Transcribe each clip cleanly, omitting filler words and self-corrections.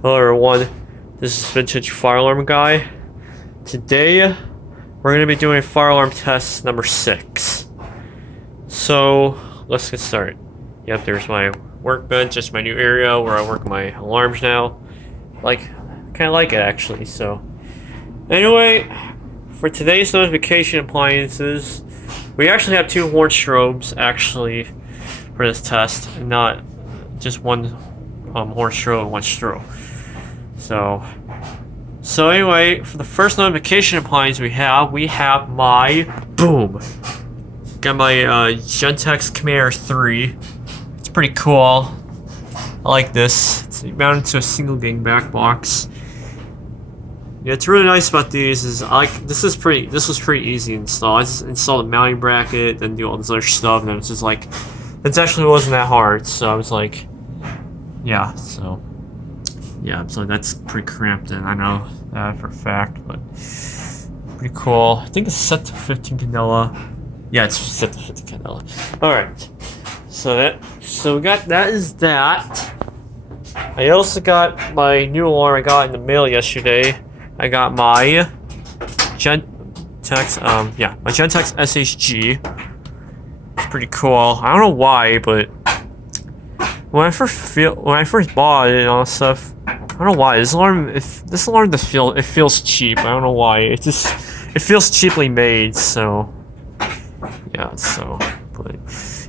Hello everyone, this is Vintage Fire Alarm Guy. Today, we're going to be doing fire alarm test number 6. So, let's get started. Yep, there's my workbench, just my new area where I work my alarms now. Kind of like it actually, so. Anyway, for today's notification appliances, we actually have 2 horn strobes actually for this test, and not just one horn strobe and 1 strobe. So anyway, for the first notification appliance we have my boom. Got my Gentex Commader 3. It's pretty cool. I like this. It's mounted to a single gang back box. Yeah, it's really nice about these is this was pretty easy to install. I just installed a mounting bracket, then do all this other stuff, and it was just like it actually wasn't that hard. So I was like, yeah, so that's pretty cramped, and I know that for a fact, but pretty cool. I think it's set to 15 candela. Yeah, it's set to 15 candela. All right, so we got that is that. I also got my new alarm I got in the mail yesterday. I got my Gentex, my Gentex SHG. It's pretty cool. I don't know why, but when I first bought it and all that stuff, I don't know why this alarm it feels cheap. I don't know why. It feels cheaply made. So yeah. But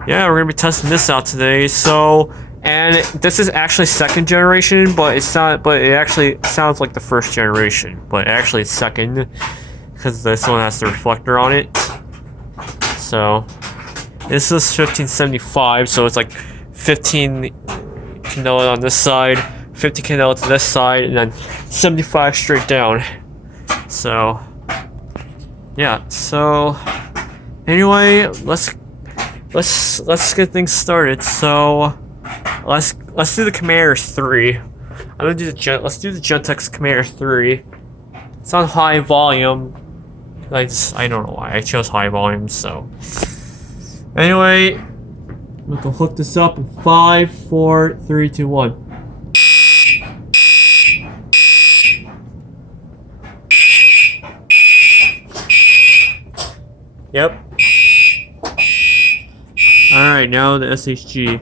yeah, we're gonna be testing this out today. So. And this is actually 2nd generation, but it's not. But it actually sounds like the 1st generation, but actually it's 2nd because this one has the reflector on it. So this is 1575, so it's like 15 candela on this side, 50 candela to this side, and then 75 straight down. So yeah. So anyway, let's get things started. So. Let's do the Commader 3. Let's do the Gentex Commader 3. It's on high volume. I don't know why I chose high volume. So anyway, we can hook this up in 5, 4, 3, 2, 1. Yep. All right, now the SHG.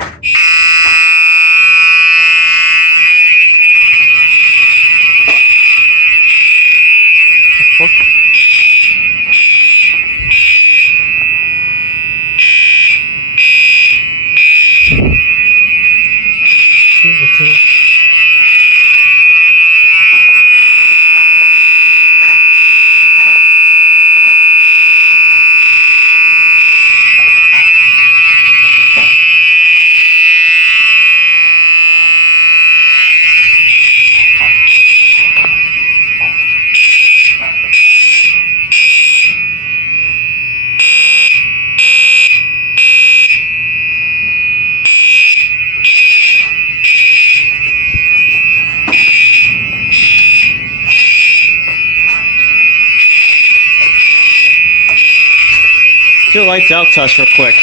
Do a lights out test real quick.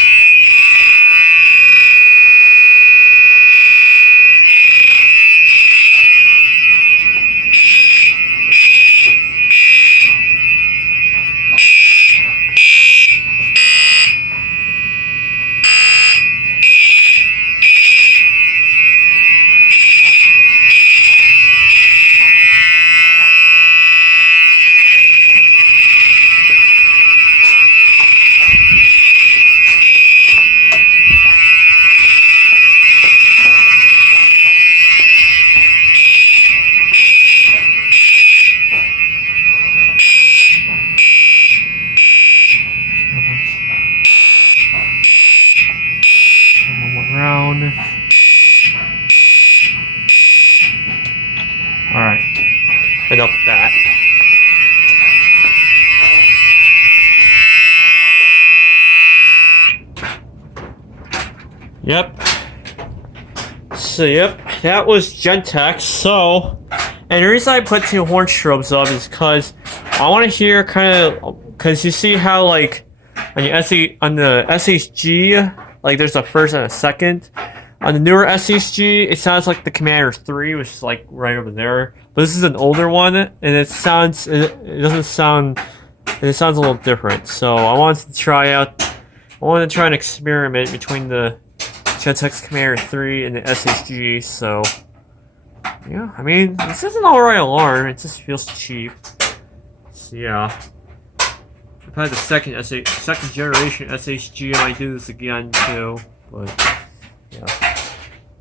Alright. Enough of that. Yep. So, yep. That was Gentex. So, and the reason I put 2 horn strobes up is because I want to hear because you see how, like, on the SHG, like, there's a 1st and a 2nd. On the newer SHG, it sounds like the Commander 3, which is like right over there. But this is an older one, and it sounds it sounds a little different. So I wanted to try an experiment between the Gentex Commander 3 and the SHG. So yeah, I mean, this is an alright alarm. It just feels cheap. So yeah. I've had the second generation SHG. I might do this again too, but yeah.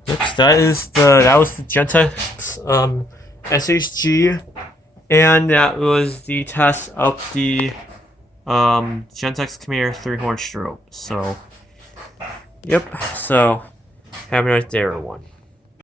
Oops, that was the Gentex SHG, and that was the test of the Gentex Commader 3-horn strobe. So, yep. So, have a nice day, everyone.